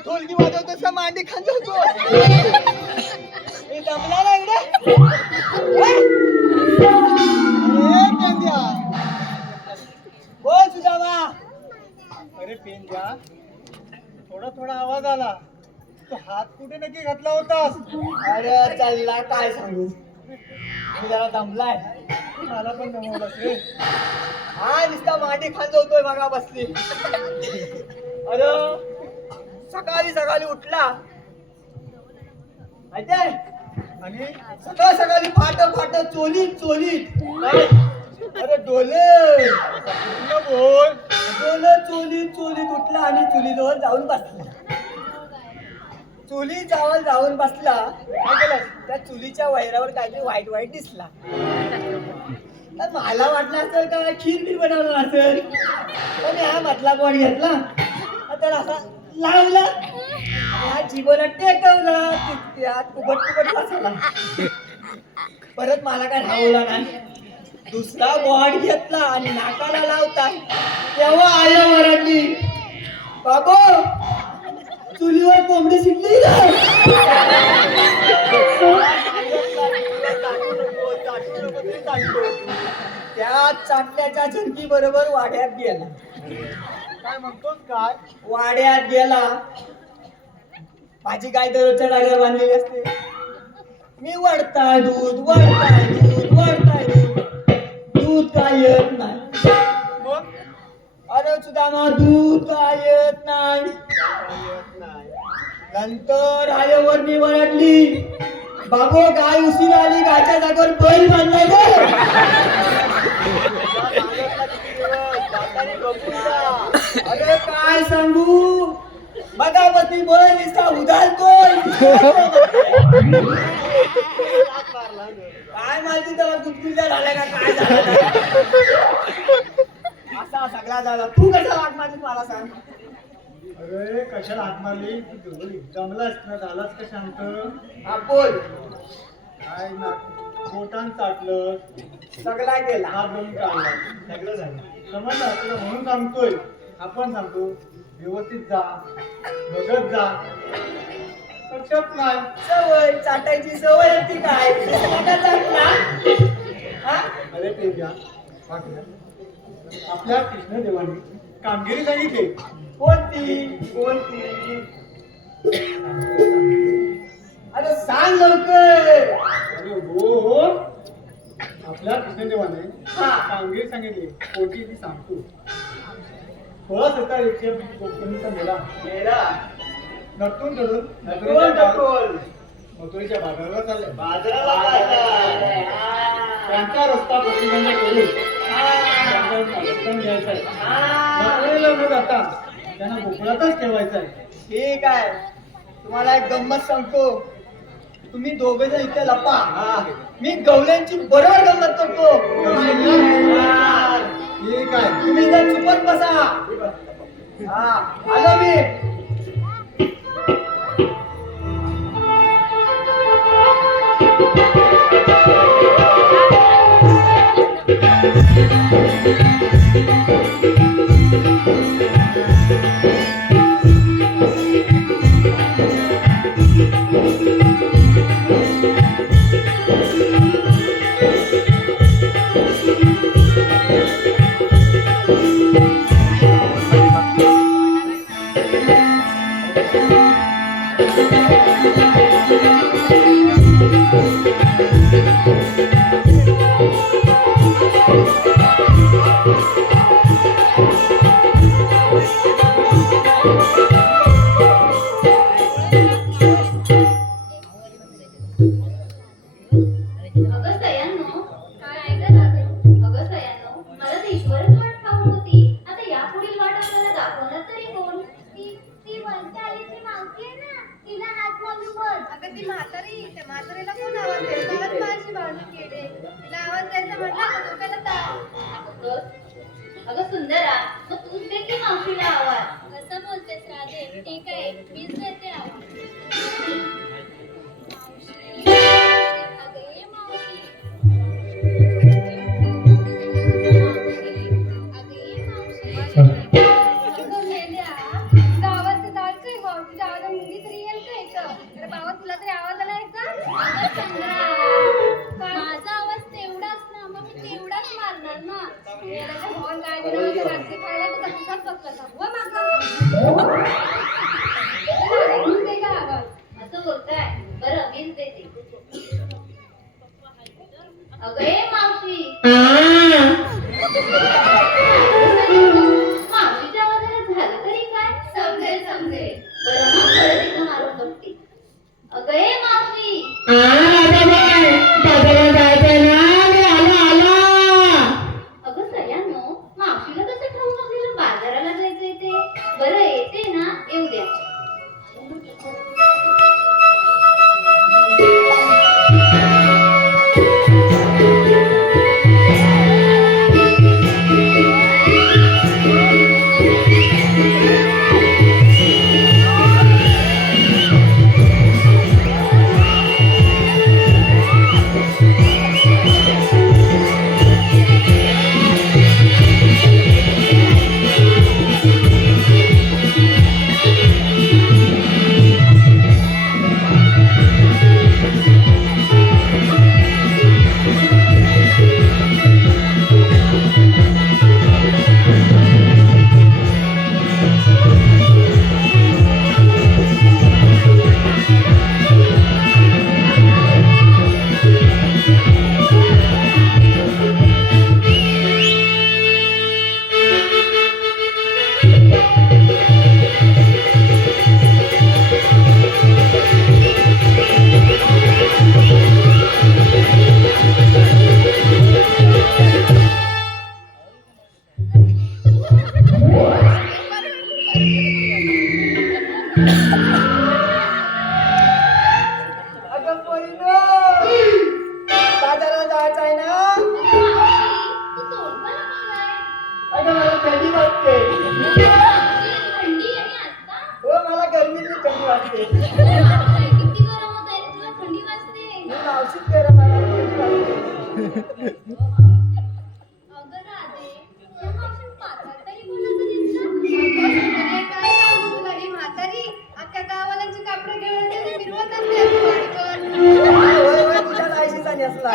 ढोलकी वाजवतोस का मांडी खांजवतो हे जमला ना इकडे अरे पेंद्या बोल सुदामा अरे पेंद्या थोडा थोडा आवाज आला तू हात कुठे नक्की घातला होतास अरे चालला काय सांगू मी जरा दमलाय मला पण दमवलंस रे हा नुसता मांडी खांजवतोय बघा बसली अरे सकाळी सकाळी उठला माहितीये आणि सकाळ सकाळी फाट फाट चोलीत चोलीत अरे डोले बोल डोले चोलीत चोलीत उठला आणि चुलीजवळ जाऊन बसला चुली जवळ जाऊन बसला काय केलं त्या चुलीच्या वैरावर काहीतरी वाईट वाईट दिसला तर मला वाटलं असेल का खीर बी बनवलं असेल पण हा म्हटला बॉड घेतला तर असा लावला हा जीवना टेकवला त्यात कुबट कुबट बसला परत मला काय राहवला नाही दुसरा बॉड घेतला आणि नाकाला लावता तेव्हा आया वरांनी बाबो चुलीवर कोंबडी शिकली त्या चाटल्याच्या झंकी बरोबर वाड्यात गेला काय म्हणतोस काय वाड्यात गेला माझी गाय दररोजच्या जागेवर बांधलेली असते मी वडताय दूध वडताय दूध वडताय दूध काय येत नाही अरे सुदामा दूध काय येत नाही नंतर आयवरणी वरडली बाबो गाय उशीर आली गायच्या जागेवर बैल बांधलाय अरे काय सांगू बघापती बैल निस्ता उधालतोय काय माहिती त्याला गुदगुल्या झाल्या का काय झालं असा सगळा झाला तू कसा लाट मारली मला सांग अरे कशाला हात मारली जमलास ना झालाच का शांत हा बोल काय ना पोटान चाटलं सगळा गेला हा दोन काढला सगळं झालं समजलं तुला म्हणून सांगतोय आपण सांगतो व्यवस्थित जा बघत जा कशात नाही सवय चाटायची सवय होती काय अरे ते घ्या आपल्या कृष्णदेवाने कामगिरी सांगितली कोणती कोणती अरे सांग लवकर अरे हो आपल्या कृष्णदेवाने कामगिरी सांगितली कोणती ती सांगतो फळस होता 150 मेला नटून चढून मथुरेच्या बाजाराला चालले त्यांचा रस्ता प्रतिबंध करून घ्यायचा आहे न जाता त्यांना गोकुळातच ठेवायचं आहे ठीक आहे तुम्हाला एक गंमत सांगतो तुम्ही दोघे जण इथे लपा मी गवल्यांची बरोबर गंमत करतो ठीक आहे तुम्ही इथे चुपत बसा हा आलो मी अगं सयांनो, काय ग राधे? अगं सयांनो, मला तर ईश्वरच वाट पाहत होती. आता यापुढील वाट आपल्याला दाखवणार तरी कोण? ती वंशालीची मावशी आहे ना, तिला हात मारून बोल. अगं ती म्हातारी, त्या म्हातारीला कोण आवाज देईल? मलाच माझी भावनी केले. तिला आवाज द्यायचा म्हटलं का डोक्याला ताप. अगं सुंदरा, मग तूच दे की मावशीला आवाज. कसं बोलतेस राधे? ठीक आहे, मीच देते आवाज. मावशी, अगं ये मावशी. अगं ये मावशी. अगं मेल्या, तुझा आवाज तर जायचंय गं. तुझ्या आवाजात मुली तरी येईल का इथं? अरे बाबा तुला तरी आवाज आला यायचा? अगं चंद्रा, माझा आवाज तेवढाच ना, मग मी तेवढाच मारणार ना. मेल्याच्या भावानं काय दिलं म्हणजे रात्री खायला तुझा हातात बसला का? हो मागं. तू दे का आवाज? असं बोलताय? बरं, मीच देते. अगं ये मावशी. मावशीच्या आवाजाला झालं तरी काय? समजेल समजेल. बरं मग परत एकदा मारून बघते. अगं ये मावशी. अगं सयांनो, मावशीला कसं ठाऊक आपल्याला बाजाराला जायचंय ते? बरं येते ना, येऊ द्या. अगं पोरीनो, बाजारात जायचं आहे ना? तू तोंड का लपवलंय? अगं मला थंडी वाजते. थंडी आणि आता? हो मला गरमीतली थंडी वाजते. किती गरम होत आहे रे, तुला थंडी वाजते. मी मावशीत गेलं मला थंडी वाजते. अगं राधे, या मावशीत पातळ तरी कोणाचं दिसलं? अरे काय सांगू तुला, ही म्हातारी अख्ख्या गावालांची कापडं घेऊन फिरवत असते असं वाडीवर. होय होय तुझ्या आईशीचा नेसला.